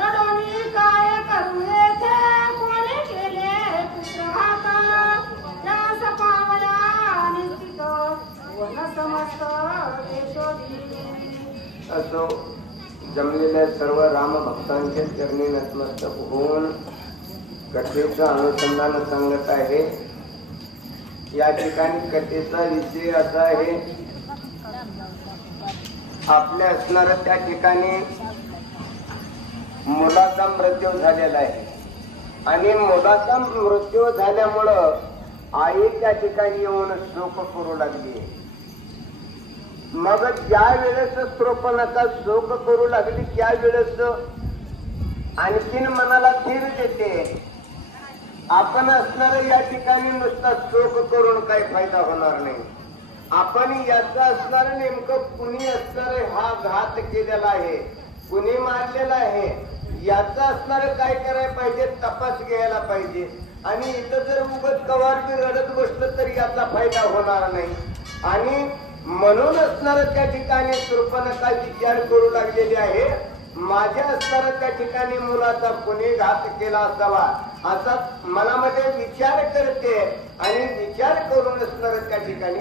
रडोनी काय करू येथे कोणी केले पुत्रघात या सपावया निश्चित वन समस्त देशोधी। असो जमलेल्या सर्व राम भक्तांचे चरणी नतमस्तक होऊन कथेचं अनुसंधान सांगत आहे। या ठिकाणी कथेचा विषय असा आहे, आपल्या असणाऱ्या त्या ठिकाणी मुलाचा मृत्यू झालेला आहे आणि मुलाचा मृत्यू झाल्यामुळं आई त्या ठिकाणी येऊन शोक करू लागली। मग ज्या वेळेस स्त्रोपणाचा शोक करू लागली त्यावेळेस आणखीन मनाला धीर देते, आपण असणार या ठिकाणी नुसता शोक करून काही फायदा होणार नाही। आपण याचा असणार नेमकं कुणी असणार हा घात केलेला आहे, कुणी मारलेला आहे याचा असणार काय करायला पाहिजे, तपास घ्यायला पाहिजे। आणि इथं जर उगत कवार बी रडत बसलं तर याचा फायदा होणार नाही। आणि म्हणून असणार त्या ठिकाणी शूर्पणखा विचार करू लागलेली आहे, माझ्या असणार त्या ठिकाणी मुलाचा कोणी घात केला असावा असा मनामध्ये विचार करते आणि विचार करून असणार त्या ठिकाणी